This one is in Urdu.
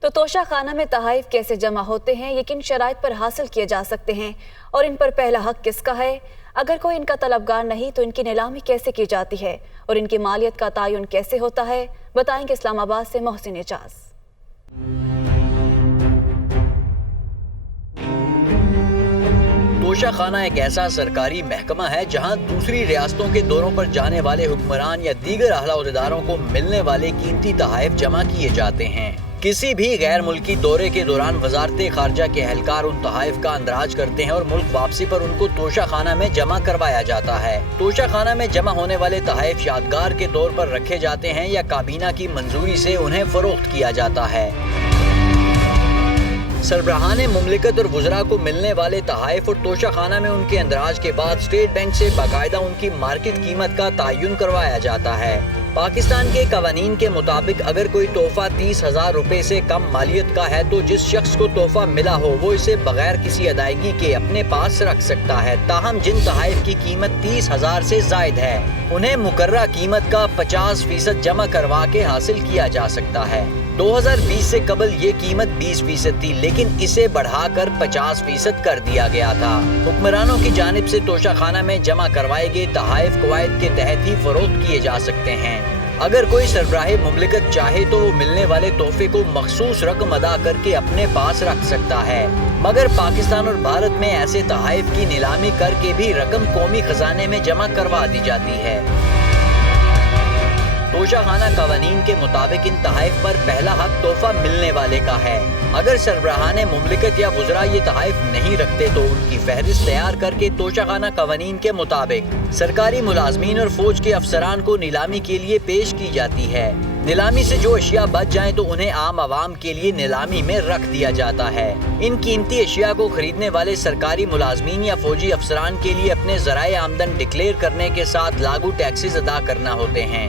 تو توشہ خانہ میں تحائف کیسے جمع ہوتے ہیں، یہ کن شرائط پر حاصل کیے جا سکتے ہیں اور ان پر پہلا حق کس کا ہے؟ اگر کوئی ان کا طلبگار نہیں تو ان کی نیلامی کیسے کی جاتی ہے اور ان کی مالیت کا تعین کیسے ہوتا ہے؟ بتائیں گے اسلام آباد سے محسن اعجاز۔ توشہ خانہ ایک ایسا سرکاری محکمہ ہے جہاں دوسری ریاستوں کے دوروں پر جانے والے حکمران یا دیگر اعلیٰ عہدیداروں کو ملنے والے قیمتی تحائف جمع کیے جاتے ہیں۔ کسی بھی غیر ملکی دورے کے دوران وزارت خارجہ کے اہلکار ان تحائف کا اندراج کرتے ہیں اور ملک واپسی پر ان کو توشہ خانہ میں جمع کروایا جاتا ہے۔ توشہ خانہ میں جمع ہونے والے تحائف یادگار کے طور پر رکھے جاتے ہیں یا کابینہ کی منظوری سے انہیں فروخت کیا جاتا ہے۔ سربراہان مملکت اور وزراء کو ملنے والے تحائف اور توشہ خانہ میں ان کے اندراج کے بعد اسٹیٹ بینک سے باقاعدہ ان کی مارکیٹ قیمت کا تعین کروایا جاتا ہے۔ پاکستان کے قوانین کے مطابق اگر کوئی تحفہ 30,000 روپے سے کم مالیت کا ہے تو جس شخص کو تحفہ ملا ہو وہ اسے بغیر کسی ادائیگی کے اپنے پاس رکھ سکتا ہے۔ تاہم جن تحائف کی قیمت 30,000 سے زائد ہے انہیں مقررہ قیمت کا 50% جمع کروا کے حاصل کیا جا سکتا ہے۔ 2020 سے قبل یہ قیمت 20% تھی لیکن اسے بڑھا کر 50% کر دیا گیا تھا۔ حکمرانوں کی جانب سے توشہ خانہ میں جمع کروائے گئے تحائف قواعد کے تحت ہی فروخت کیے جا سکتے ہیں۔ اگر کوئی سربراہ مملکت چاہے تو وہ ملنے والے تحفے کو مخصوص رقم ادا کر کے اپنے پاس رکھ سکتا ہے، مگر پاکستان اور بھارت میں ایسے تحائف کی نیلامی کر کے بھی رقم قومی خزانے میں جمع کروا دی جاتی ہے۔ توشہ خانہ قوانین کے مطابق ان تحائف پر پہلا حق تحفہ ملنے والے کا ہے۔ اگر سربراہان مملکت یا وزراء یہ تحائف نہیں رکھتے تو ان کی فہرست تیار کر کے توشہ خانہ قوانین کے مطابق سرکاری ملازمین اور فوج کے افسران کو نیلامی کے لیے پیش کی جاتی ہے۔ نیلامی سے جو اشیاء بچ جائیں تو انہیں عام عوام کے لیے نیلامی میں رکھ دیا جاتا ہے۔ ان قیمتی اشیاء کو خریدنے والے سرکاری ملازمین یا فوجی افسران کے لیے اپنے ذرائع آمدن ڈکلیئر کرنے کے ساتھ لاگو ٹیکسز ادا کرنا ہوتے ہیں۔